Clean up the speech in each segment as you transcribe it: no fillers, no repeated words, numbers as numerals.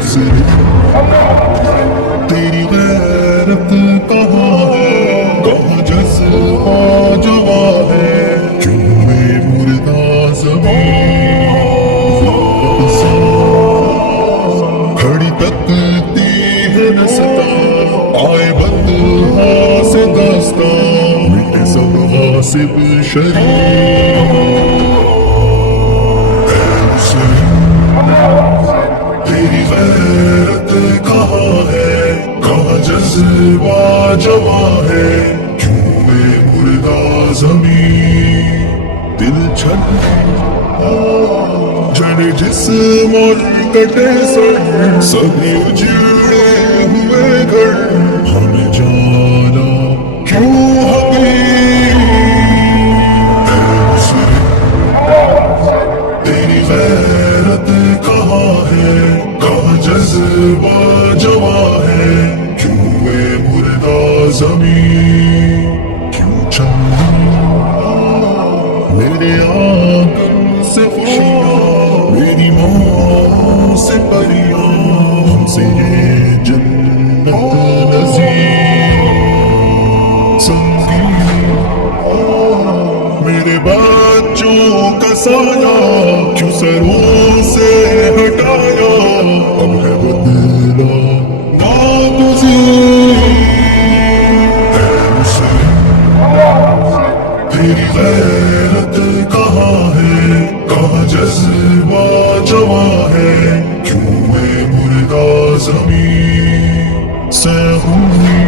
حسن تیری غیرت کہاں ہے، کہاں جذبہ جواں ہے، کیوں میں مردہ زمین کھڑی تکتی ہے نستا، آئے بدہا سے داستان، مٹے سب غاصب شریف۔ تیری غیرت کہاں ہے، کہاں جذبہ جواں ہے، کیوں میں مردہ زمین، دل جڑے جسم اور کٹے سر، سبھی اجڑے ہوئے گھر، ہمیں جانا کیوں حقیر؟ تیری غیرت کہاں ہے، کہاں جذبہ جواں ہے، کیوں میں مردہ زمین، کیوں چند میرے آنگن سے خوشیاں، میری ماں سے پریاں، ہم سے یہ جنت نظیر سنگین، میرے بچوں کا سایہ کیوں سروں سے ہٹایا، اب ہے بدلا ناگزیر۔ تیری غیرت کہاں ہے، کہاں جذبہ جواں ہے، کیوں میں مردہ زمین سے ہوئی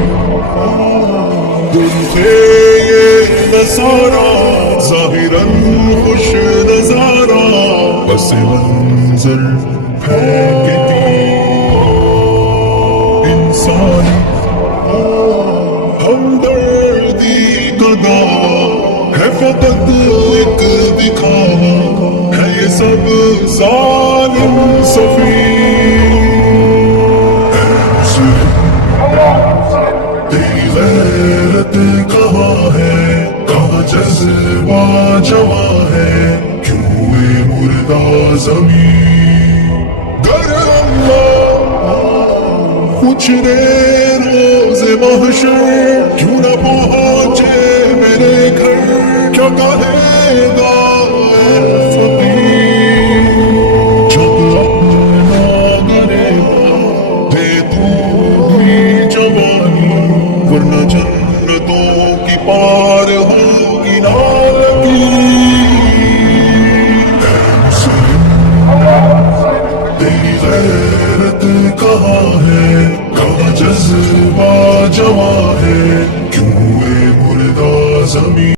دل ہے یہ نظارہ، ظاہراً خوش نظارہ، بس منظر پھینکتی انسانی ہمدردی کا دعویٰ ہے، فقط ایک دکھاوا ہے یہ سب ظالم سفیر۔ تیری غیرت کہاں ہے، کہاں جذبہ جواں ہے، کیوں میں مردہ زمین، گر اللہ کچھ دیر روز محشر کیوں نہ پہنچے میرے گھر، کیا کہے گا اے فقیر، جب اپنا گریباں دے تو بھی جوانی، ورنہ جنتوں کی پار ہوگی نہ لگی۔ تیری غیرت کہاں ہے، کہاں جذبہ جواں ہے، کیوں میں مردہ زمین۔